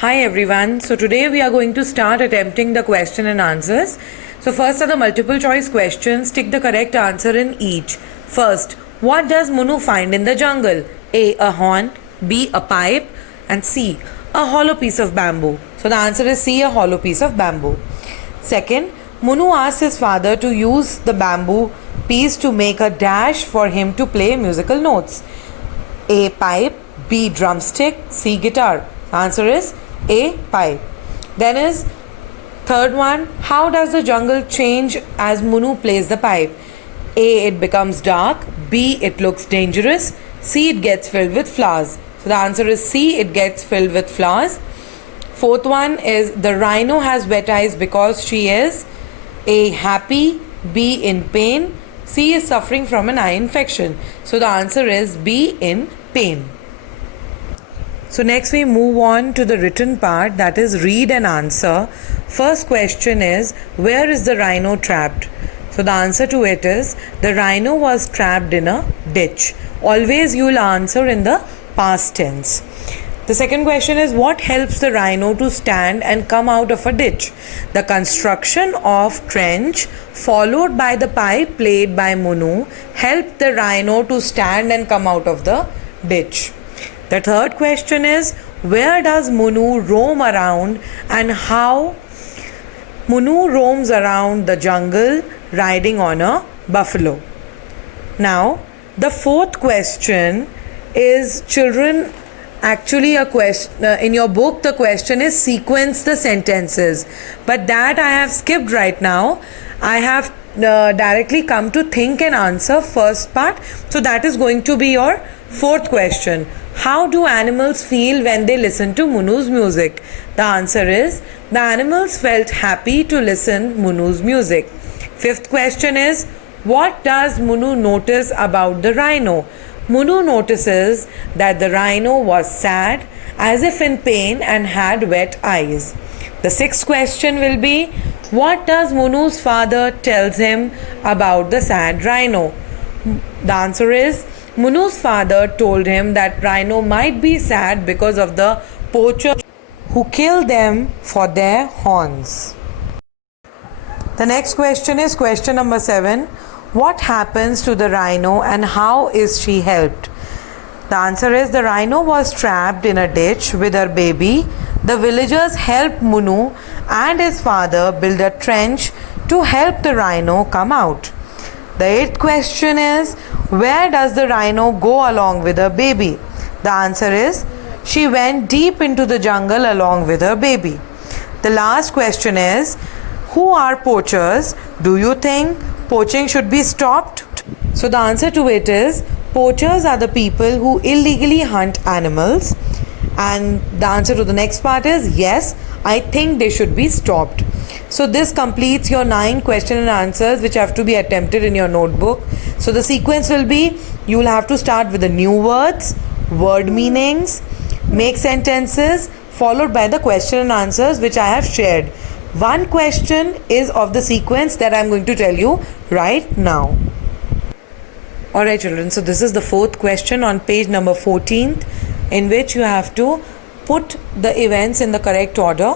Hi everyone. So today we are going to start attempting the question and answers. So first are the multiple choice questions. Tick the correct answer in each. First, what does Munu find in the jungle? A. A horn. B. A pipe. And C. A hollow piece of bamboo. So the answer is C. A hollow piece of bamboo. Second, Munu asks his father to use the bamboo piece to make a dash for him to play musical notes. A. Pipe. B. Drumstick. C. Guitar. Answer is A. Pipe. Then is third one. How does the jungle change as Munu plays the pipe? A. It becomes dark. B. It looks dangerous. C. It gets filled with flowers. So the answer is C. It gets filled with flowers. Fourth one is the rhino has wet eyes because she is A. Happy. B. In pain. C. Is suffering from an eye infection. So the answer is B. In pain. So next we move on to the written part, that is read and answer. First question is, where is the rhino trapped? So the answer to it is, the rhino was trapped in a ditch. Always you will answer in the past tense. The second question is, what helps the rhino to stand and come out of a ditch? The construction of trench followed by the pipe played by Munu helped the rhino to stand and come out of the ditch. The third question is, where does Munu roam around and how Munu roams around the jungle riding on a buffalo. Now, the fourth question is, children, actually a question in your book the question is sequence the sentences, but that I have skipped right now. I have directly come to think and answer first part. So that is going to be your fourth question. How do animals feel when they listen to Munu's music? The answer is, the animals felt happy to listen Munu's music. Fifth question is, what does Munu notice about the rhino? Munu notices that the rhino was sad, as if in pain, and had wet eyes. The sixth question will be, what does Munu's father tells him about the sad rhino? The answer is, Munu's father told him that rhino might be sad because of the poacher who killed them for their horns. The next question is question number 7. What happens to the rhino and how is she helped? The answer is, the rhino was trapped in a ditch with her baby. The villagers helped Munu and his father build a trench to help the rhino come out. The 8th question is, where does the rhino go along with her baby? The answer is, she went deep into the jungle along with her baby. The last question is, who are poachers? Do you think poaching should be stopped? So the answer to it is, poachers are the people who illegally hunt animals. And the answer to the next part is, yes, I think they should be stopped. So this completes your 9 question and answers which have to be attempted in your notebook. So the sequence will be, you will have to start with the new words, word meanings, make sentences, followed by the question and answers which I have shared. One question is of the sequence that I am going to tell you right now. Alright children, so this is the 4th question on page number 14th, in which you have to put the events in the correct order.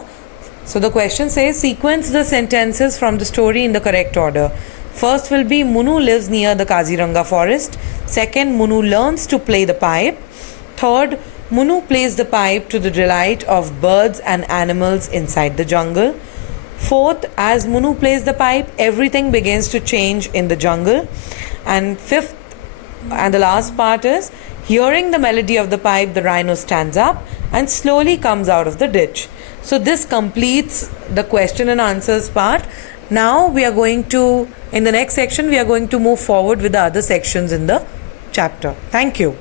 So the question says, sequence the sentences from the story in the correct order. First will be, Munu lives near the Kaziranga forest. Second, Munu learns to play the pipe. Third, Munu plays the pipe to the delight of birds and animals inside the jungle. Fourth, as Munu plays the pipe, everything begins to change in the jungle. And fifth, and the last part is, hearing the melody of the pipe, the rhino stands up and slowly comes out of the ditch. So this completes the question and answers part. Now we are going to, in the next section, we are going to move forward with the other sections in the chapter. Thank you.